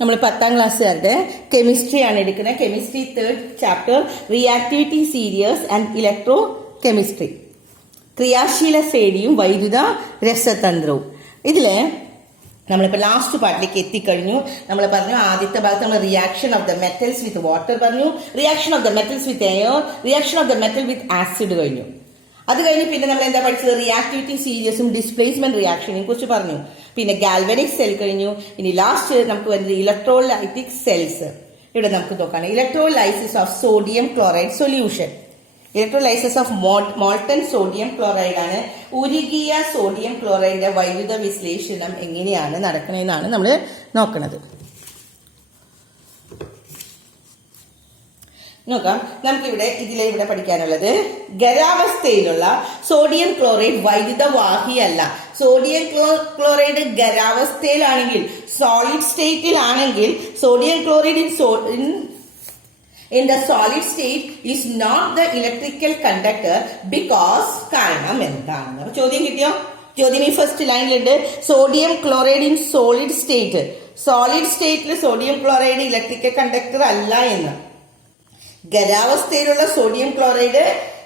നമ്മൾ 10ാം ക്ലാസ്സുകാരുടെ കെമിസ്ട്രി ആണ് എടുക്കുന്നത്. Chemistry 3rd chapter reactivity series and electrochemistry, ക്രിയാശീല ശ്രേണിയും വൈദ്യുത രസതന്ത്രവും. ഇതില് നമ്മളിപ്പോൾ ലാസ്റ്റ് പാർട്ടിലേക്ക് എത്തിക്കഴിഞ്ഞു. നമ്മൾ പറഞ്ഞു ആദ്യത്തെ ഭാഗത്ത് നമ്മൾ reaction of the metals with water പറഞ്ഞു, reaction of the metals with air, reaction of the metal with acid കഴിഞ്ഞു. അത് കഴിഞ്ഞ് പിന്നെ നമ്മൾ എന്താ പഠിച്ചത്? റിയാക്ടിവിറ്റി സീരീസും ഡിസ്പ്ലേസ്മെന്റ് റിയാക്ഷനെ കുറിച്ച് പറഞ്ഞു. പിന്നെ ഗാൽവനിക് സെൽ കഴിഞ്ഞു. ഇനി ലാസ്റ്റ് നമുക്ക് വരുന്നത് ഇലക്ട്രോലൈറ്റിക് സെൽസ്. ഇവിടെ നമുക്ക് നോക്കാം electrolysis of sodium chloride solution. Electrolysis of molten sodium chloride ആണ്. ഉരുകിയ സോഡിയം ക്ലോറൈഡിന്റെ വൈദ്യുത വിശ്ലേഷണം എങ്ങനെയാണ് നടക്കണമെന്നാണ് നമ്മൾ നോക്കുന്നത്. നോക്കാം. നമുക്കിവിടെ ഇവിടെ പഠിക്കാനുള്ളത് ഖരാവസ്ഥയിലുള്ള സോഡിയം ക്ലോറൈഡ് വൈദ്യുതവാഹിയല്ല. സോഡിയം ക്ലോറൈഡ് ഖരാവസ്ഥയിലാണെങ്കിൽ, സോളിഡ് സ്റ്റേറ്റിലാണെങ്കിൽ sodium chloride in the solid state is not the electrical conductor because കാരണം എന്താണ്? അപ്പൊ ചോദ്യം കിട്ടിയോ? ചോദ്യം ഈ ഫസ്റ്റ് ലൈനിലുണ്ട്. Sodium chloride in solid state. Solid സ്റ്റേറ്റിൽ സോഡിയം ക്ലോറൈഡ് ഇലക്ട്രിക്കൽ കണ്ടക്ടർ അല്ല എന്ന്. ഖരാവസ്ഥയിലുള്ള സോഡിയം ക്ലോറൈഡ്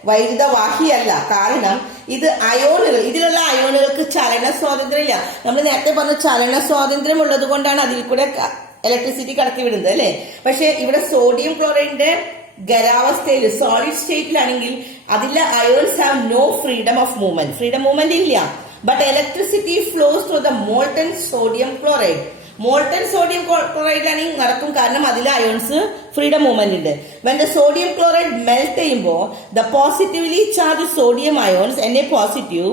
വൈദ്യുതവാഹിയല്ല. കാരണം ഇത് അയോണുകൾ, ഇതിലുള്ള അയോണുകൾക്ക് ചലന സ്വാതന്ത്ര്യം ഇല്ല. നമ്മൾ നേരത്തെ പറഞ്ഞ ചലന സ്വാതന്ത്ര്യം ഉള്ളത് കൊണ്ടാണ് അതിൽ കൂടെ ഇലക്ട്രിസിറ്റി കടത്തി വിടുന്നത് അല്ലെ. പക്ഷെ ഇവിടെ സോഡിയം ക്ലോറൈഡിന്റെ ഖരാവസ്ഥയിൽ സോളിഡ് സ്റ്റേറ്റിലാണെങ്കിൽ അതിലെ ions have no freedom of movement. Freedom movement ഇല്ല. But electricity flows through the molten sodium chloride. Molten sodium ക്ലോറൈഡിലാണെങ്കിൽ നടക്കും, കാരണം അതിലെ അയോൺസ് ഫ്രീഡം മൂവ്മെന്റ് ഉണ്ട്. When the sodium chloride melt ചെയ്യുമ്പോൾ the positively charge sodium ions Na positive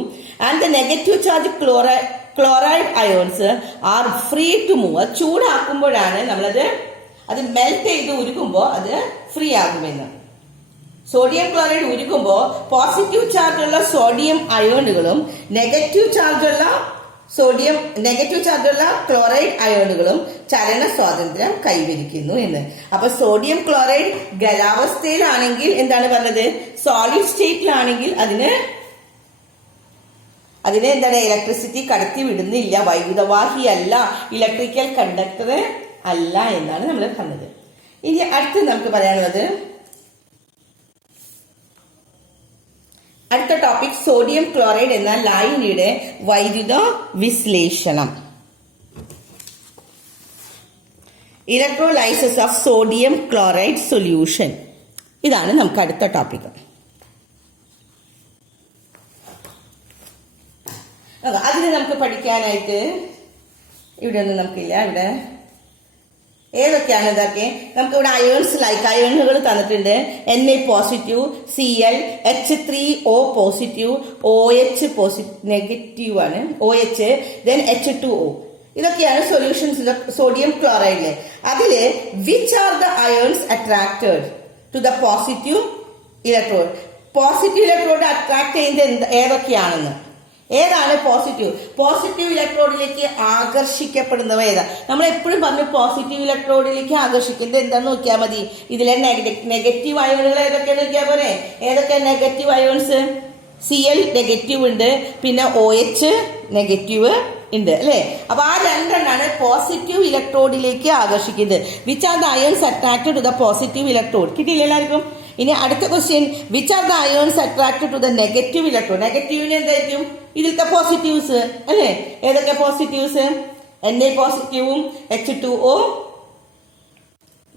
and the negative charge chloride ions are free to move. അത് ചൂടാക്കുമ്പോഴാണ് അത് melt ചെയ്ത് ഉരുകുമ്പോൾ അത് ഫ്രീ ആകുമെന്ന്. സോഡിയം ക്ലോറൈഡ് ഉരുകുമ്പോൾ പോസിറ്റീവ് ചാർജുള്ള സോഡിയം അയോണുകളും നെഗറ്റീവ് ചാർജുള്ള ക്ലോറൈഡ് അയോണുകളും ചലന സ്വാതന്ത്ര്യം കൈവരിക്കുന്നു എന്ന്. അപ്പൊ സോഡിയം ക്ലോറൈഡ് ഖരാവസ്ഥയിലാണെങ്കിൽ എന്താണ് പറഞ്ഞത്? സോളിഡ് സ്റ്റേറ്റിലാണെങ്കിൽ അതിന് എന്താണ്? ഇലക്ട്രിസിറ്റി കടത്തി വിടുന്നില്ല, വൈദ്യുതവാഹി അല്ല, ഇലക്ട്രിക്കൽ കണ്ടക്ടർ അല്ല എന്നാണ് നമ്മൾ പറഞ്ഞത്. ഇനി അടുത്ത് നമുക്ക് പറയാനുള്ളത് അടുത്ത ടോപ്പിക് സോഡിയം ക്ലോറൈഡ് എന്ന ലായനിയുടെ വൈദ്യുത വിശ്ലേഷണം. Electrolysis of sodium chloride solution. ഇതാണ് നമുക്ക് അടുത്ത ടോപ്പിക്. അതിന് നമുക്ക് പഠിക്കാനായിട്ട് ഇവിടെ ഒന്നും നമുക്കില്ല. ഇവിടെ ഏതൊക്കെയാണ് ഇതൊക്കെ? നമുക്കിവിടെ അയോൺസ് അയോണുകൾ തന്നിട്ടുണ്ട്. Na positive, Cl, H3O positive, OH negative ആണ്, OH, then H2O. ഇതൊക്കെയാണ് സൊല്യൂഷൻസ് സോഡിയം ക്ലോറൈഡില്. അതില് which are the ions attracted to the positive electrode? Positive electrode attract ചെയ്യുന്നത് ഏതൊക്കെയാണെന്ന്. ഏതാണ് പോസിറ്റീവ് ഇലക്ട്രോഡിലേക്ക് ആകർഷിക്കപ്പെടുന്നവ ഏതാ? നമ്മൾ എപ്പോഴും പറഞ്ഞു പോസിറ്റീവ് ഇലക്ട്രോഡിലേക്ക് ആകർഷിക്കുന്നത് എന്താണെന്ന് നോക്കിയാൽ മതി. ഇതിലെ നെഗറ്റീവ് അയോണുകൾ ഏതൊക്കെയാന്ന് നോക്കിയാൽ പോരെ. ഏതൊക്കെയാണ് നെഗറ്റീവ് അയോൺസ്? Cl നെഗറ്റീവ് ഉണ്ട്, പിന്നെ OH നെഗറ്റീവ് ഉണ്ട് അല്ലെ. അപ്പൊ ആ രണ്ടെണ്ണാണ് പോസിറ്റീവ് ഇലക്ട്രോഡിലേക്ക് ആകർഷിക്കുന്നത്. Which are the ions attracted to the positive electrode? കിട്ടിയില്ല എല്ലാവർക്കും? ഇനി അടുത്ത question, which are the ions attracted to the negative electrode? നെഗറ്റീവിന് എന്തായിരിക്കും? ഇതിലത്തെ പോസിറ്റീവ്സ് അല്ലെ. ഏതൊക്കെ പോസിറ്റീവ്സ്? Na പോസിറ്റീവും H2O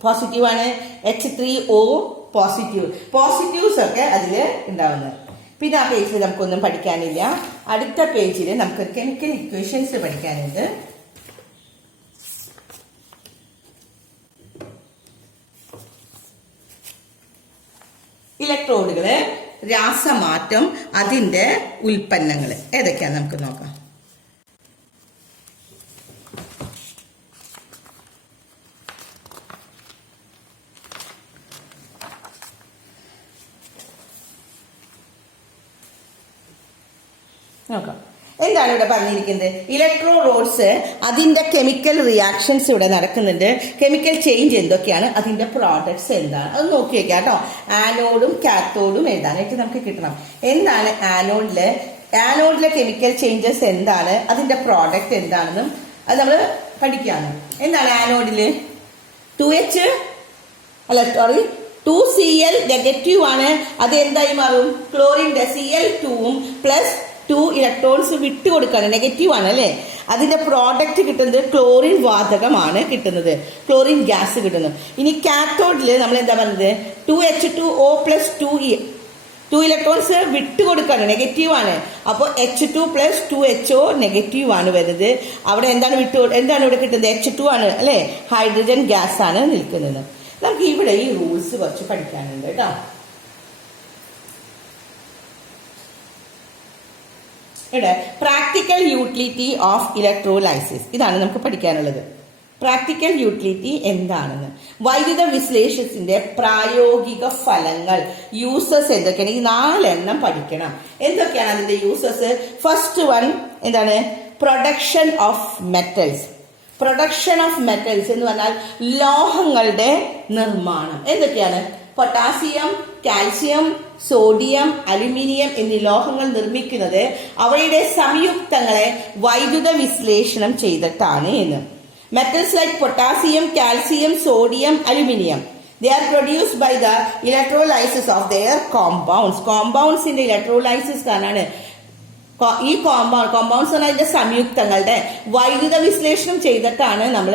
പോസിറ്റീവ് ആണ്, H3O പോസിറ്റീവ്സ് ഒക്കെ അതില് ഉണ്ടാവുന്നത്. പിന്നെ ആ പേജിൽ നമുക്കൊന്നും പഠിക്കാനില്ല. അടുത്ത പേജിൽ നമുക്ക് കെമിക്കൽ ഇക്വേഷൻസ് പഠിക്കാനുണ്ട്. ഇലക്ട്രോഡുകള്, രാസമാറ്റം, അതിന്റെ ഉൽപ്പന്നങ്ങൾ ഏതൊക്കെയാന്ന് നമുക്ക് നോക്കാം. എന്താണ് ഇവിടെ പറഞ്ഞിരിക്കുന്നത്? ഇലക്ട്രോ റോഡ്സ്, അതിന്റെ കെമിക്കൽ റിയാക്ഷൻസ് ഇവിടെ നടക്കുന്നുണ്ട്. കെമിക്കൽ ചേഞ്ച് എന്തൊക്കെയാണ്, അതിന്റെ പ്രോഡക്ട്സ് എന്താണ്, അത് നോക്കി വെക്കാം കേട്ടോ. ആനോഡും കാത്തോഡും എഴുതാനായിട്ട് നമുക്ക് കിട്ടണം. എന്താണ് ആനോഡിലെ കെമിക്കൽ ചേഞ്ചസ് എന്താണ്, അതിന്റെ പ്രോഡക്റ്റ് എന്താണെന്നും അത് നമ്മൾ പഠിക്കുകയാണ്. എന്താണ് ആനോഡിൽ 2H അല്ല സോറി 2Cl നെഗറ്റീവ് ആണ്. അത് എന്തായി മാറും? ക്ലോറിന്റെ Cl2 പ്ലസ് 2 ഇലക്ട്രോൺസ് വിട്ടുകൊടുക്കാണ്, നെഗറ്റീവ് ആണ് അല്ലേ. അതിന്റെ പ്രോഡക്റ്റ് കിട്ടുന്നത് ക്ലോറിൻ വാതകമാണ് കിട്ടുന്നത്, ക്ലോറിൻ ഗ്യാസ് കിട്ടുന്നു. ഇനി കാത്തോഡിൽ നമ്മൾ എന്താ പറയുന്നത്? 2H2O പ്ലസ് 2 ഇലക്ട്രോൺസ് വിട്ടുകൊടുക്കാണ്, നെഗറ്റീവ് ആണ്. അപ്പോൾ H2 പ്ലസ് 2HO നെഗറ്റീവ് ആണ് വരുന്നത്. അവിടെ എന്താണ് ഇവിടെ കിട്ടുന്നത്? H2 ആണ് അല്ലെ, ഹൈഡ്രജൻ ഗ്യാസ് ആണ് നിൽക്കുന്നത്. നമുക്ക് ഇവിടെ ഈ റൂൾസ് കുറച്ച് പഠിക്കാനുണ്ട് കേട്ടോ. ഇവിടെ പ്രാക്ടിക്കൽ യൂട്ടിലിറ്റി ഓഫ് ഇലക്ട്രോലൈസിസ്, ഇതാണ് നമുക്ക് പഠിക്കാനുള്ളത്. പ്രാക്ടിക്കൽ യൂട്ടിലിറ്റി എന്താണെന്ന്, വൈദ്യുത വിശ്ലേഷണത്തിന്റെ പ്രായോഗിക ഫലങ്ങൾ, യൂസസ് എന്തൊക്കെയാണ്? ഈ 4 എണ്ണം പഠിക്കണം. എന്തൊക്കെയാണ് അതിന്റെ യൂസസ്? ഫസ്റ്റ് വൺ എന്താണ്? Production of metals. Production of metals എന്ന് പറഞ്ഞാൽ ലോഹങ്ങളുടെ നിർമ്മാണം. എന്തൊക്കെയാണ്? പൊട്ടാസ്യം, കാൽസ്യം, സോഡിയം, അലുമിനിയം എന്നീ ലോഹങ്ങൾ നിർമ്മിക്കുന്നത് അവയുടെ സംയുക്തങ്ങളെ വൈദ്യുത വിശ്ലേഷണം ചെയ്തിട്ടാണ് എന്ന്. Metals like potassium, calcium, sodium, aluminium, they are produced by the electrolysis of their compounds. Compounds in the electrolysis കാണാണ് ഈ കോമ്പൗണ്ട്സ് അതിന്റെ സംയുക്തങ്ങളുടെ വൈദ്യുത വിശ്ലേഷണം ചെയ്തിട്ടാണ് നമ്മൾ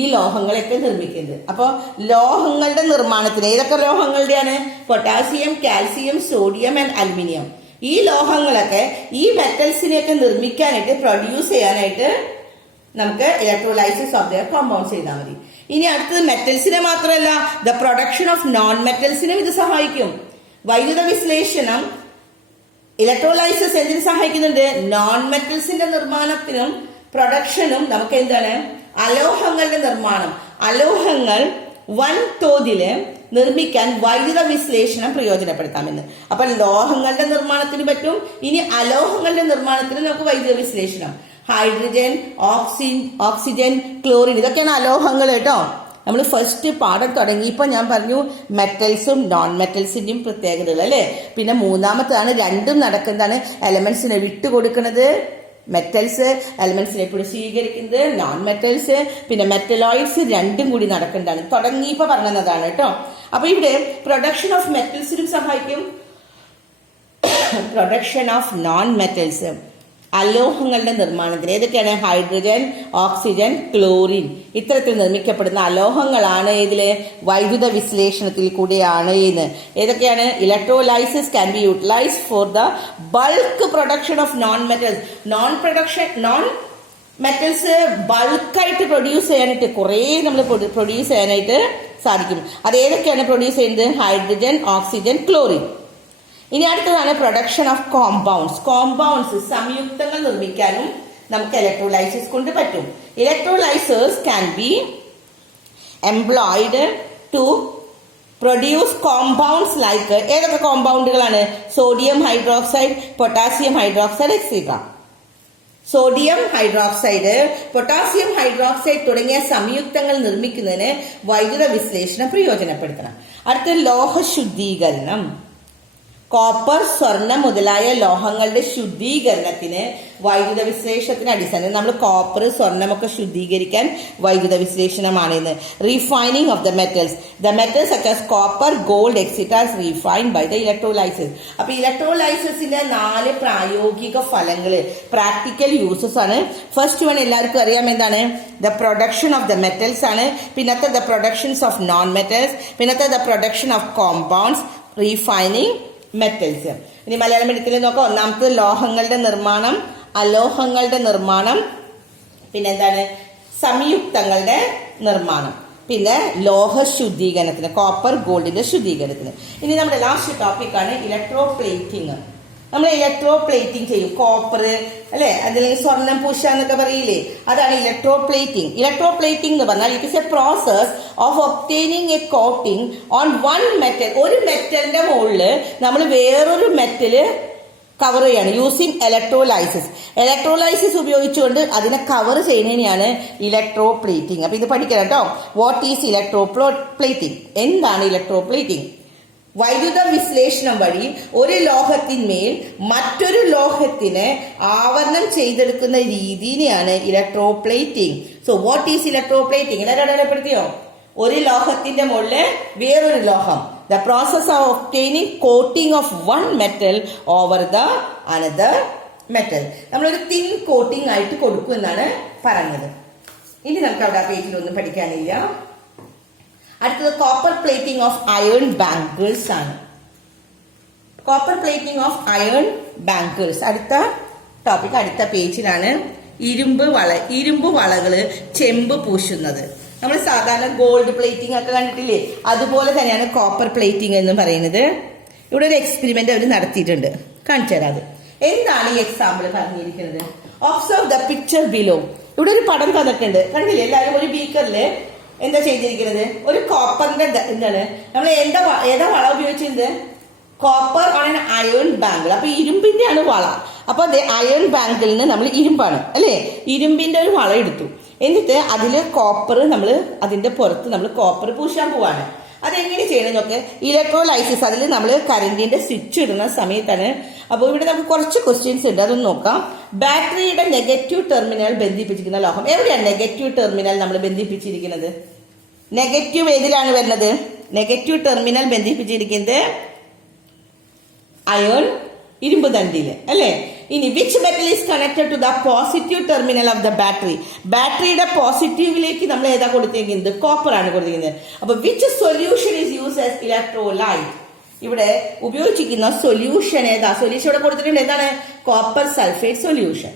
ഈ ലോഹങ്ങളൊക്കെ നിർമ്മിക്കുന്നത്. അപ്പോൾ ലോഹങ്ങളുടെ നിർമ്മാണത്തിന് ഏതൊക്കെ ലോഹങ്ങളുടെയാണ്? Potassium, calcium, sodium and aluminium. ഈ ലോഹങ്ങളൊക്കെ ഈ മെറ്റൽസിനെയൊക്കെ നിർമ്മിക്കാനായിട്ട് പ്രൊഡ്യൂസ് ചെയ്യാനായിട്ട് നമുക്ക് ഇലക്ട്രോലൈസിസ് ഓഫ് ദെയർ കോമ്പൗണ്ട്സ് ചെയ്താൽ മതി. ഇനി അടുത്തത് മെറ്റൽസിനെ മാത്രമല്ല, ദ പ്രൊഡക്ഷൻ ഓഫ് നോൺ മെറ്റൽസിനും ഇത് സഹായിക്കും. വൈദ്യുത വിശ്ലേഷണം ഇലക്ട്രോലൈസിസ് എന്തിനു സഹായിക്കുന്നുണ്ട്? നോൺ മെറ്റൽസിന്റെ നിർമ്മാണത്തിനും പ്രൊഡക്ഷനും നമുക്ക് എന്താണ്? അലോഹങ്ങളുടെ നിർമ്മാണം. അലോഹങ്ങൾ വൻതോതില് നിർമ്മിക്കാൻ വൈദ്യുത വിശ്ലേഷണം പ്രയോജനപ്പെടുത്താമെന്ന്. അപ്പൊ ലോഹങ്ങളുടെ നിർമ്മാണത്തിന് പറ്റും. ഇനി അലോഹങ്ങളുടെ നിർമ്മാണത്തിന് നമുക്ക് വൈദ്യുത വിശ്ലേഷണം. ഹൈഡ്രജൻ, ഓക്സിജൻ, ക്ലോറിൻ, ഇതൊക്കെയാണ് അലോഹങ്ങൾ കേട്ടോ. നമ്മൾ ഫസ്റ്റ് പാഠം തുടങ്ങിയപ്പോൾ ഞാൻ പറഞ്ഞു മെറ്റൽസും നോൺ മെറ്റൽസിന്റെയും പ്രത്യേകതകൾ അല്ലെ. പിന്നെ മൂന്നാമത്തേതാണ് രണ്ടും നടക്കുന്നതാണ്. എലമെന്റ്സിനെ വിട്ടുകൊടുക്കുന്നത് മെറ്റൽസ്, എലമെന്റ്സിനെ കൂടി സ്വീകരിക്കുന്നത് നോൺ മെറ്റൽസ്, പിന്നെ മെറ്റലോയിഡ്സ് രണ്ടും കൂടി നടക്കുന്നതാണ്. തുടങ്ങിയപ്പോൾ പറഞ്ഞതാണ് കേട്ടോ. അപ്പൊ ഇവിടെ പ്രൊഡക്ഷൻ ഓഫ് മെറ്റൽസിനും സഹായിക്കും, പ്രൊഡക്ഷൻ ഓഫ് നോൺ മെറ്റൽസ് അലോഹങ്ങളുടെ നിർമ്മാണത്തിന്. ഏതൊക്കെയാണ്? ഹൈഡ്രജൻ, ഓക്സിജൻ, ക്ലോറിൻ, ഇത്തരത്തിൽ നിർമ്മിക്കപ്പെടുന്ന അലോഹങ്ങളാണ് ഇതില് വൈദ്യുത വിശ്ലേഷണത്തിൽ കൂടിയാണ് എന്ന്. ഏതൊക്കെയാണ്? Electrolysis can be utilised for the bulk production of non metals. Non metals ബൾക്കായിട്ട് പ്രൊഡ്യൂസ് ചെയ്യാനായിട്ട് കുറേ നമ്മൾ പ്രൊഡ്യൂസ് ചെയ്യാനായിട്ട് സാധിക്കും. അത് ഏതൊക്കെയാണ് പ്രൊഡ്യൂസ് ചെയ്യുന്നത്? Hydrogen, oxygen, chlorine. ഇനി അടുത്തതാണ് പ്രൊഡക്ഷൻ ഓഫ് കോമ്പൗണ്ട്സ്. കോമ്പൗണ്ട്സ് സംയുക്തങ്ങൾ നിർമ്മിക്കാനും നമുക്ക് ഇലക്ട്രോലൈസിസ് കൊണ്ട് പറ്റും. Electrolysers can be employed to produce compounds like, ഏതൊക്കെ കോമ്പൗണ്ടുകളാണ്? Sodium hydroxide, potassium hydroxide etcetera. Sodium hydroxide, potassium hydroxide തുടങ്ങിയ സംയുക്തങ്ങൾ നിർമ്മിക്കുന്നതിന് വൈദ്യുത വിശ്ലേഷണം പ്രയോജനപ്പെടുത്തണം. അടുത്ത ലോഹശുദ്ധീകരണം. കോപ്പർ, സ്വർണം മുതലായ ലോഹങ്ങളുടെ ശുദ്ധീകരണത്തിന് വൈദ്യുത വിശ്ലേഷണത്തിന് അടിസ്ഥാനം. നമ്മൾ കോപ്പർ, സ്വർണ്ണമൊക്കെ ശുദ്ധീകരിക്കാൻ വൈദ്യുത വിശ്ലേഷണമാണെന്ന്. Refining of the metals. The metals such as copper, gold etcetera is refined by the electrolysis. അപ്പൊ ഇലക്ട്രോലൈസിന്റെ 4 പ്രായോഗിക ഫലങ്ങള്, പ്രാക്ടിക്കൽ യൂസസ് ആണ്. ഫസ്റ്റ് വൺ എല്ലാവർക്കും അറിയാം എന്താണ്? The production of the metals ആണ്. പിന്നത്തെ the productions of non metals. പിന്നത്തെ the production of compounds, refining metals. ഇനി മലയാളം മീഡിയത്തിൽ നോക്കാം. ഒന്നാമത്തെ ലോഹങ്ങളുടെ നിർമ്മാണം, അലോഹങ്ങളുടെ നിർമ്മാണം, പിന്നെന്താണ്? സംയുക്തങ്ങളുടെ നിർമ്മാണം, പിന്നെ ലോഹ ശുദ്ധീകരണത്തിന്, കോപ്പർ ഗോൾഡിന്റെ ശുദ്ധീകരണത്തിന്. ഇനി നമ്മുടെ ലാസ്റ്റ് ടോപ്പിക്കാണ് ഇലക്ട്രോ പ്ലേറ്റിംഗ്. നമ്മൾ ഇലക്ട്രോ പ്ലേറ്റിംഗ് ചെയ്യും. കോപ്പർ അല്ലെ, അല്ലെങ്കിൽ സ്വർണം പൂശ എന്നൊക്കെ പറയില്ലേ, അതാണ് ഇലക്ട്രോ പ്ലേറ്റിംഗ്. ഇലക്ട്രോ പ്ലേറ്റിംഗ് എന്ന് പറഞ്ഞാൽ it is A process of obtaining A coating on one metal. ഒരു മെറ്റലിന്റെ മുകളിൽ നമ്മൾ വേറൊരു മെറ്റല് കവർ ചെയ്യാണ് യൂസിങ് ഇലക്ട്രോലൈസിസ്. ഇലക്ട്രോലൈസിസ് ഉപയോഗിച്ചുകൊണ്ട് അതിനെ കവർ ചെയ്യുന്നതിനെയാണ് ഇലക്ട്രോ പ്ലേറ്റിംഗ്. അപ്പൊ ഇത് പഠിക്കണം കേട്ടോ. What is electro plating? എന്താണ് ഇലക്ട്രോ പ്ലേറ്റിംഗ്? വൈദ്യുത വിശ്ലേഷണം വഴി ഒരു ലോഹത്തിന്മേൽ മറ്റൊരു ലോഹത്തിന് ആവരണം ചെയ്തെടുക്കുന്ന രീതിയാണ് electroplating. So what is electroplating? എല്ലാവരും അടയാളപ്പെടുത്തിയോ? ഒരു ലോഹത്തിന്റെ മുകളിൽ വേറൊരു ലോഹം. The process of obtaining coating of one metal over the another metal. നമ്മളൊരു തിൻ കോട്ടിംഗ് ആയിട്ട് കൊടുക്കും എന്നാണ് പറഞ്ഞത്. ഇനി നമുക്ക് അവിടെ ആ പേജിലൊന്നും പഠിക്കാനില്ല. അടുത്തത് copper plating of iron bangles ആണ്. Copper plating of iron bangles അടുത്ത ടോപ്പിക് അടുത്ത പേജിലാണ്. ഇരുമ്പ് വളകള് ചെമ്പ് പൂശുന്നത്. നമ്മൾ സാധാരണ ഗോൾഡ് പ്ലേറ്റിംഗ് ഒക്കെ കണ്ടിട്ടില്ലേ? അതുപോലെ തന്നെയാണ് കോപ്പർ പ്ലേറ്റിംഗ് എന്ന് പറയുന്നത്. ഇവിടെ ഒരു എക്സ്പെരിമെന്റ് അവർ നടത്തിയിട്ടുണ്ട്, കാണിച്ചു തരാം. അത് എന്താണ് ഈ എക്സാമ്പിൾ പറഞ്ഞിരിക്കുന്നത്? Observe the picture below. ഇവിടെ ഒരു പടം തന്നിട്ടുണ്ട്, കണ്ടില്ലേ? എല്ലാവരും ഒരു ബീക്കറില് എന്താ ചെയ്തിരിക്കുന്നത്? ഒരു കോപ്പറിന്റെ എന്താണ് നമ്മൾ ഏതാ വള ഉപയോഗിച്ചിരുന്നത്? കോപ്പർ ആണ് അയൺ ബാങ്കിൾ. അപ്പൊ ഇരുമ്പിന്റെ ആണ് വള. അപ്പൊ അയൺ ബാങ്കിൽ നിന്ന് നമ്മൾ ഇരുമ്പാണ് അല്ലെ, ഇരുമ്പിന്റെ ഒരു വള എടുത്തു. എന്നിട്ട് അതില് കോപ്പർ നമ്മൾ അതിന്റെ പുറത്ത് നമ്മൾ കോപ്പർ പൂശാൻ പോവാണ്. അതെങ്ങനെ ചെയ്യണം നോക്ക്. ഇലക്ട്രോലൈസിസ്, അതിൽ നമ്മൾ കറന്റിന്റെ സ്വിച്ച് ഇടുന്ന സമയത്താണ്. അപ്പോൾ ഇവിടെ നമുക്ക് കുറച്ച് ക്വസ്റ്റ്യൻസ് ഉണ്ട്, അതൊന്ന് നോക്കാം. ബാറ്ററിയുടെ നെഗറ്റീവ് ടെർമിനൽ ബന്ധിപ്പിച്ചിരിക്കുന്ന ലോഹം. എവിടെയാണ് നെഗറ്റീവ് ടെർമിനൽ നമ്മൾ ബന്ധിപ്പിച്ചിരിക്കുന്നത്? നെഗറ്റീവ് ഏതിലാണ് വരുന്നത്? നെഗറ്റീവ് ടെർമിനൽ ബന്ധിപ്പിച്ചിരിക്കുന്നത് അയൺ ഇരുമ്പ് ദണ്ടില് അല്ലെ. ഇനി which metal is connected to the positive terminal of the battery? ബാറ്ററിയുടെ പോസിറ്റീവിലേക്ക് നമ്മൾ ഏതാ കൊടുത്തിരിക്കുന്നത്? കോപ്പർ ആണ് കൊടുത്തിരിക്കുന്നത്. അപ്പൊ which solution is use as electrolyte? ഇവിടെ ഉപയോഗിച്ചിരിക്കുന്ന സൊല്യൂഷൻ ഏതാ? സൊല്യൂഷൻ ഇവിടെ കൊടുത്തിട്ടുണ്ട്. എന്താണ്? Copper sulphate solution.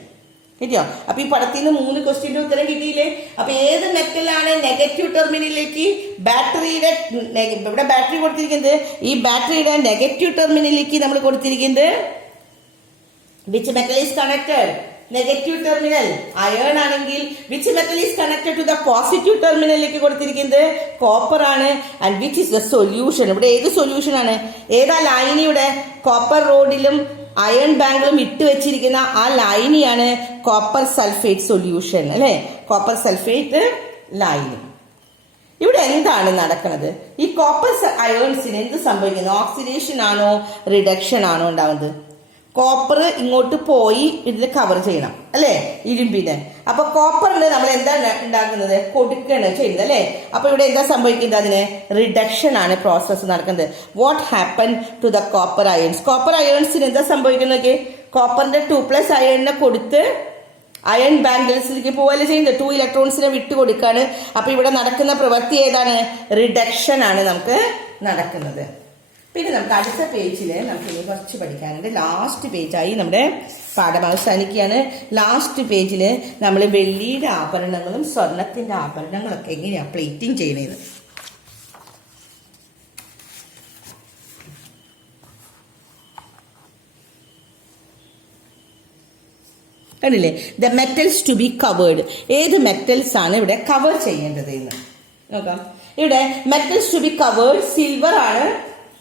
കിട്ടിയോ? അപ്പൊ ഈ പടത്തിൽ നിന്ന് 3 ക്വസ്റ്റ്യന്റെ ഉത്തരം കിട്ടിയില്ലേ? അപ്പൊ ഏത് മെറ്റലാണ് നെഗറ്റീവ് ടെർമിനലിലേക്ക് ബാറ്ററിയുടെ ഇവിടെ ബാറ്ററി കൊടുത്തിരിക്കുന്നത്? ഈ ബാറ്ററിയുടെ നെഗറ്റീവ് ടെർമിനലിലേക്ക് നമ്മൾ കൊടുത്തിരിക്കുന്നത് which metal is connected? Negative terminal iron ആണെങ്കിൽ which metal is connected to the positive ടെർമിനലിലേക്ക് കൊടുത്തിരിക്കുന്നത് കോപ്പർ ആണ്. And which is the solution? ഇവിടെ ഏത് സൊല്യൂഷൻ ആണ്? ഏതാ ലൈനിയുടെ കോപ്പർ റോഡിലും അയൺ ബാങ്കിലും ഇട്ട് വെച്ചിരിക്കുന്ന ആ ലൈനിയാണ് കോപ്പർ സൾഫേറ്റ് സൊല്യൂഷൻ അല്ലെ, കോപ്പർ സൾഫേറ്റ് ലൈനി. ഇവിടെ എന്താണ് നടക്കുന്നത്? ഈ കോപ്പർ അയോൺസിന് എന്ത് സംഭവിക്കുന്നു? ഓക്സിഡേഷൻ ആണോ റിഡക്ഷൻ ആണോ ഉണ്ടാവുന്നത്? കോപ്പർ ഇങ്ങോട്ട് പോയി ഇതിൽ കവർ ചെയ്യണം അല്ലെ, ഇരുമ്പിന്. അപ്പൊ കോപ്പറിന് നമ്മൾ എന്താ ഉണ്ടാക്കുന്നത്? കൊടുക്കണം ചെയ്യുന്നത് അല്ലെ. അപ്പൊ ഇവിടെ എന്താ സംഭവിക്കുന്നത്? അതിന് റിഡക്ഷൻ ആണ് പ്രോസസ്സ് നടക്കുന്നത്. What happen to the copper ions? Copper അയൺസിന് എന്താ സംഭവിക്കുന്നത്? കോപ്പറിന്റെ 2+ അയണിനെ കൊടുത്ത് അയൺ ബാങ്കിൾസിലേക്ക് പോവല്ലേ ചെയ്യുന്നത്. 2 ഇലക്ട്രോൺസിനെ വിട്ടു കൊടുക്കാണ്. അപ്പൊ ഇവിടെ നടക്കുന്ന പ്രവൃത്തി ഏതാണ്? റിഡക്ഷൻ ആണ് നമുക്ക് നടക്കുന്നത്. പിന്നെ നമുക്ക് അടുത്ത പേജിൽ നമുക്ക് ഇനി കുറച്ച് പഠിക്കാനുണ്ട്. ലാസ്റ്റ് പേജായി നമ്മുടെ പാഠം അവസാനിക്കുകയാണ്. ലാസ്റ്റ് പേജിൽ നമ്മൾ വെള്ളിയുടെ ആഭരണങ്ങളും സ്വർണത്തിന്റെ ആഭരണങ്ങളൊക്കെ എങ്ങനെയാണ് പ്ലേറ്റിംഗ് ചെയ്യുന്നത്? കണ്ടില്ലേ? The metals to be covered. ഏത് മെറ്റൽസ് ആണ് ഇവിടെ കവർ ചെയ്യേണ്ടത് എന്ന് നോക്കാം. ഇവിടെ metals to be covered silver ആണ്.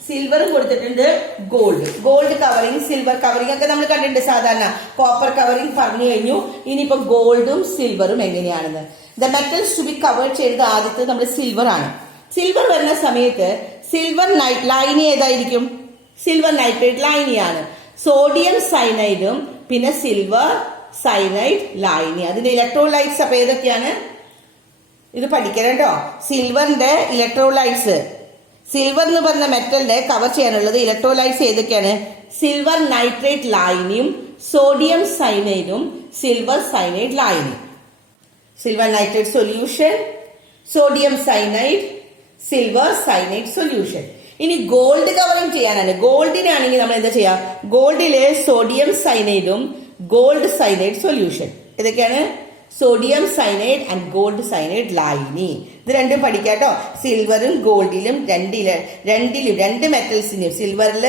സിൽവറും കൊടുത്തിട്ടുണ്ട്, ഗോൾഡ് കവറിങ്, സിൽവർ കവറിങ് ഒക്കെ നമ്മൾ കണ്ടിട്ടുണ്ട്. സാധാരണ കോപ്പർ കവറിങ് പറഞ്ഞു കഴിഞ്ഞു. ഇനിയിപ്പോ ഗോൾഡും സിൽവറും എങ്ങനെയാണെന്ന്. The metals to be covered ചെയ്തത് ആദ്യത്തെ നമ്മൾ സിൽവർ ആണ്. സിൽവർ വരുന്ന സമയത്ത് സിൽവർ ലൈനി ഏതായിരിക്കും? സിൽവർ നൈട്രേറ്റ് ലൈനിയാണ്. സോഡിയം സൈനൈഡും പിന്നെ സിൽവർ സൈനൈഡ് ലൈനി. അതിന്റെ ഇലക്ട്രോലൈറ്റ്സ് അപ്പൊ ഏതൊക്കെയാണ്? ഇത് പഠിക്കണം കേട്ടോ. സിൽവറിന്റെ ഇലക്ട്രോലൈറ്റ്സ്, സിൽവർ എന്ന് പറഞ്ഞ മെറ്റലിനെ കവർ ചെയ്യാനുള്ളത് ഇലക്ട്രോലൈറ്റ്സ് ഏതൊക്കെയാണ്? സിൽവർ നൈട്രേറ്റ് ലൈനിയും സോഡിയം സൈനൈഡും സിൽവർ സൈനൈഡ് ലൈനിയും. Silver nitrate solution, sodium cyanide, silver cyanide solution. ഇനി ഗോൾഡ് കവറിങ് ചെയ്യാനാണ്. ഗോൾഡിനാണെങ്കിൽ നമ്മൾ എന്താ ചെയ്യാ? ഗോൾഡിലെ സോഡിയം സൈനൈഡും ഗോൾഡ് സൈനൈഡ് സൊല്യൂഷൻ. ഇതൊക്കെയാണ് sodium cyanide and gold cyanide ലൈനി. ഇത് രണ്ടും പഠിക്കാട്ടോ. സിൽവറും ഗോൾഡിലും രണ്ട് മെറ്റൽസിനും സിൽവറിൽ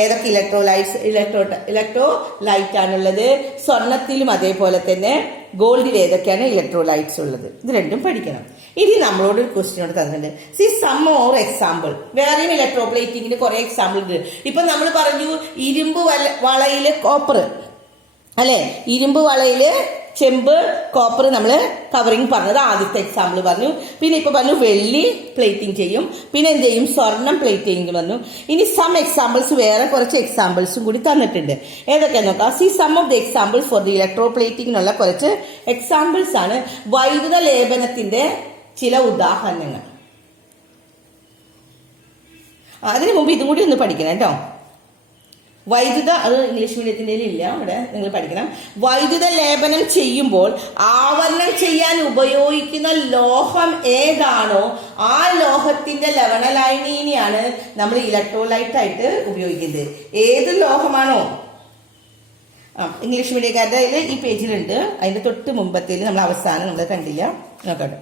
ഏതൊക്കെ ഇലക്ട്രോലൈറ്റ് ആണുള്ളത്, സ്വർണത്തിലും അതേപോലെ തന്നെ ഗോൾഡിൽ ഏതൊക്കെയാണ് ഇലക്ട്രോലൈറ്റ്സ് ഉള്ളത്. ഇത് രണ്ടും പഠിക്കണം. ഇനി നമ്മളോട് ഒരു ക്വസ്റ്റ്യനോട് തന്നിട്ടുണ്ട്. See some more example. വേറെയും ഇലക്ട്രോപ്ലേറ്റിംഗിന് കുറെ എക്സാമ്പിൾ ഉണ്ട്. ഇപ്പൊ നമ്മൾ പറഞ്ഞു ഇരുമ്പ് വളയില് കോപ്പർ അല്ലെ, ഇരുമ്പ് വളയില് ചെമ്പ് കോപ്പർ നമ്മൾ കവറിങ് പറഞ്ഞത് ആദ്യത്തെ എക്സാമ്പിൾ പറഞ്ഞു. പിന്നെ ഇപ്പൊ പറഞ്ഞു വെള്ളി പ്ലേറ്റിംഗ് ചെയ്യും. പിന്നെ എന്ത് ചെയ്യും, സ്വർണം പ്ലേറ്റിംഗ് പറഞ്ഞു. ഇനി സം എക്സാമ്പിൾസ്, വേറെ കുറച്ച് എക്സാമ്പിൾസും കൂടി തന്നിട്ടുണ്ട്. ഏതൊക്കെയാന്ന് നോക്കാം. See some of the examples for the electro പ്ലേറ്റിംഗിനുള്ള കുറച്ച് എക്സാമ്പിൾസ് ആണ്. വൈദ്യുത ലേപനത്തിന്റെ ചില ഉദാഹരണങ്ങൾ. അതിനു മുമ്പ് ഇതും കൂടി ഒന്ന് പഠിക്കണം കേട്ടോ. വൈദ്യുത, അത് ഇംഗ്ലീഷ് മീഡിയത്തിന്റെ ഇല്ല, അവിടെ നിങ്ങൾ പഠിക്കണം. വൈദ്യുത ലേപനം ചെയ്യുമ്പോൾ ആവരണം ചെയ്യാൻ ഉപയോഗിക്കുന്ന ലോഹം ഏതാണോ ആ ലോഹത്തിന്റെ ലവണലായനിയാണ് നമ്മൾ ഇലക്ട്രോലൈറ്റ് ആയിട്ട് ഉപയോഗിക്കുന്നത്. ഏത് ലോഹമാണോ, ഇംഗ്ലീഷ് മീഡിയക്കാരുടെ ഈ പേജിലുണ്ട്. അതിന്റെ തൊട്ട് മുമ്പത്തേൽ നമ്മൾ അവസാനം നമ്മൾ കണ്ടില്ല, നോക്കട്ടെ.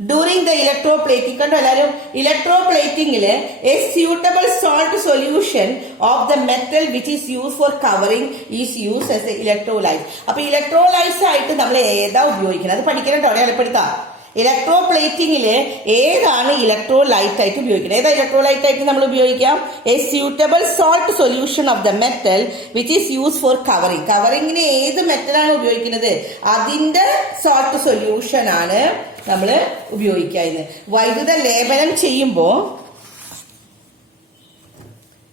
ഡ്യൂറിംഗ് ദ ഇലക്ട്രോ പ്ലേറ്റിംഗ്, കണ്ടോ എല്ലാവരും, ഇലക്ട്രോ പ്ലേറ്റിംഗില് a suitable salt solution of the metal which is use for covering is use as a electrolyte. അപ്പൊ ഇലക്ട്രോലൈറ്റ്സ് ആയിട്ട് നമ്മൾ ഏതാ ഉപയോഗിക്കുന്നത് അത് പഠിക്കണം കേട്ടോ, അവിടെ എളുപ്പെടുത്താം. ഇലക്ട്രോ പ്ലേറ്റിംഗില് ഏതാണ് ഇലക്ട്രോലൈറ്റ് ആയിട്ട് ഉപയോഗിക്കുന്നത്? ഏതാ ഇലക്ട്രോലൈറ്റ് ആയിട്ട് നമ്മൾ ഉപയോഗിക്കാം? A suitable salt solution of the metal which is use for covering. കവറിംഗിന് ഏത് മെറ്റലാണ് ഉപയോഗിക്കുന്നത് അതിന്റെ സോൾട്ട് സൊല്യൂഷൻ ആണ് നമ്മൾ ഉപയോഗിക്കുന്നത്. വൈദ്യുത ലേപനം ചെയ്യുമ്പോൾ,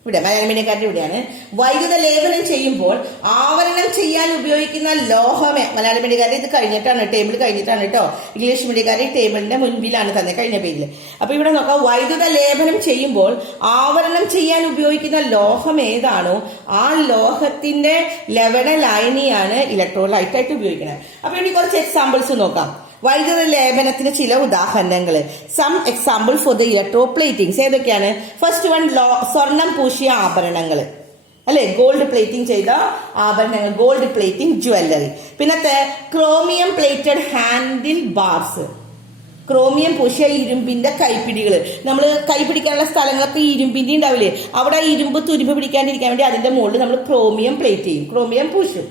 ഇവിടെ മലയാളം മീഡിയക്കാരുടെ ഇവിടെയാണ്, വൈദ്യുത ലേപനം ചെയ്യുമ്പോൾ ആവരണം ചെയ്യാൻ ഉപയോഗിക്കുന്ന ലോഹമേ, മലയാളം മീഡിയക്കാരുടെ ഇത് കഴിഞ്ഞിട്ടാണ്, ടേബിൾ കഴിഞ്ഞിട്ടാണ് കേട്ടോ. ഇംഗ്ലീഷ് മീഡിയക്കാരുടെ ടേബിളിന്റെ മുൻപിലാണ് തന്നെ കഴിഞ്ഞ പേജിൽ. അപ്പൊ ഇവിടെ നോക്കാം, വൈദ്യുത ലേപനം ചെയ്യുമ്പോൾ ആവരണം ചെയ്യാൻ ഉപയോഗിക്കുന്ന ലോഹം ഏതാണോ ആ ലോഹത്തിന്റെ ലവണ ലായനിയാണ് ഇലക്ട്രോലൈറ്റ് ആയിട്ട് ഉപയോഗിക്കുന്നത്. അപ്പൊ ഇനി കുറച്ച് എക്സാമ്പിൾസ് നോക്കാം. വൈദ്യുത ലേപനത്തിന് ചില ഉദാഹരണങ്ങൾ. Some example for the electroplatings ഏതൊക്കെയാണ്? ഫസ്റ്റ് വൺ, സ്വർണം പൂശിയ ആഭരണങ്ങൾ, അല്ലെ, ഗോൾഡ് പ്ലേറ്റിംഗ് ചെയ്ത ആഭരണങ്ങൾ, ഗോൾഡ് പ്ലേറ്റിംഗ് ജ്വല്ലറി. പിന്നത്തെ chromium plated handle bars, chromium പൂശിയ ഇരുമ്പിന്റെ കൈപ്പിടികൾ. നമ്മൾ കൈ പിടിക്കാനുള്ള സ്ഥലങ്ങളൊക്കെ ഇരുമ്പിന്റെ ഉണ്ടാവില്ലേ, അവിടെ ഇരുമ്പ് തുരുമ്പ് പിടിക്കാണ്ടിരിക്കാൻ വേണ്ടി അതിന്റെ മുകളിൽ നമ്മൾ ക്രോമിയം പ്ലേറ്റ് ചെയ്യും, ക്രോമിയം പൂശും.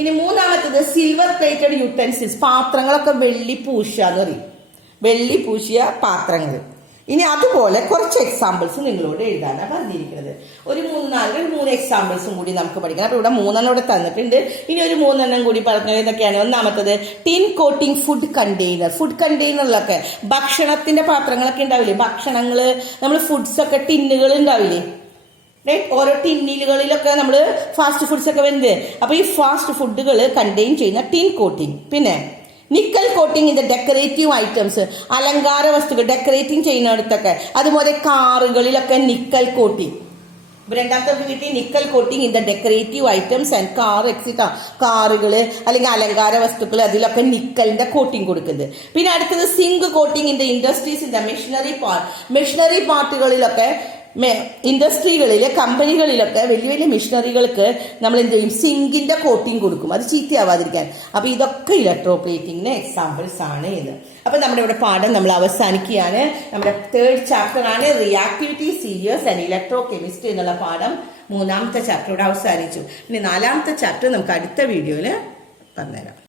ഇനി മൂന്നാമത്തത് സിൽവർ പ്ലേറ്റഡ് യൂട്ടൻസിൽസ്, പാത്രങ്ങളൊക്കെ വെള്ളി പൂശുക എന്ന് പറയും, വെള്ളി പൂശിയ പാത്രങ്ങൾ. ഇനി അതുപോലെ കുറച്ച് എക്സാമ്പിൾസ് നിങ്ങളോട് എഴുതാനാണ് പറഞ്ഞിരിക്കുന്നത്. ഒരു മൂന്ന് എക്സാമ്പിൾസും കൂടി നമുക്ക് പഠിക്കണം. അപ്പൊ ഇവിടെ 3 ഇവിടെ തന്നിട്ടുണ്ട്. ഇനി ഒരു 3 കൂടി പറഞ്ഞത് ഏതൊക്കെയാണ്? ഒന്നാമത്തത് tin coating food container. Food കണ്ടെയ്നറിലൊക്കെ ഭക്ഷണത്തിന്റെ പാത്രങ്ങളൊക്കെ ഉണ്ടാവില്ലേ, ഭക്ഷണങ്ങള് നമ്മൾ ഫുഡ്സ് ഒക്കെ ടിന്നുകൾ ഉണ്ടാവില്ലേ, ഓരോ ടിന്നിലുകളിലൊക്കെ നമ്മൾ ഫാസ്റ്റ് ഫുഡ്സ് ഒക്കെ വരുന്നത്. അപ്പൊ ഈ ഫാസ്റ്റ് ഫുഡുകൾ കണ്ടെയ്ൻ ചെയ്യുന്ന ടിൻ കോട്ടിംഗ്. പിന്നെ nickel coating in the decorative items, അലങ്കാര വസ്തുക്കൾ ഡെക്കറേറ്റിംഗ് ചെയ്യുന്നിടത്തൊക്കെ. അതുപോലെ കാറുകളിലൊക്കെ നിക്കൽ കോട്ടിംഗ്. രണ്ടാമത്തെ കിട്ടി nickel coating in the decorative items and car extra, കാറുകള് അല്ലെങ്കിൽ അലങ്കാര വസ്തുക്കൾ അതിലൊക്കെ നിക്കലിന്റെ കോട്ടിംഗ് കൊടുക്കുന്നത്. പിന്നെ അടുത്തത് zinc coating in the industries in the machinery part. Machinery പാർട്ടുകളിലൊക്കെ ഇൻഡസ്ട്രികളിലെ കമ്പനികളിലൊക്കെ വലിയ വലിയ മെഷീനറികൾക്ക് നമ്മൾ എന്ത് ചെയ്യും, സിങ്കിന്റെ കോട്ടിംഗ് കൊടുക്കും, അത് ചീത്തയാവാതിരിക്കാൻ. അപ്പൊ ഇതൊക്കെ ഇലക്ട്രോ പ്ലേറ്റിംഗിന് എക്സാമ്പിൾസ് ആണ് ഇത്. അപ്പൊ നമ്മുടെ ഇവിടെ പാഠം നമ്മൾ അവസാനിക്കുകയാണ്. നമ്മുടെ 3rd ചാപ്റ്റർ ആണ് reactivity, serious and electro chemistry എന്നുള്ള പാഠം. 3ാമത്തെ ചാപ്റ്റർ ഇവിടെ അവസാനിച്ചു. ഇനി 4ാമത്തെ ചാപ്റ്റർ നമുക്ക് അടുത്ത വീഡിയോയിൽ പറഞ്ഞുതരാം.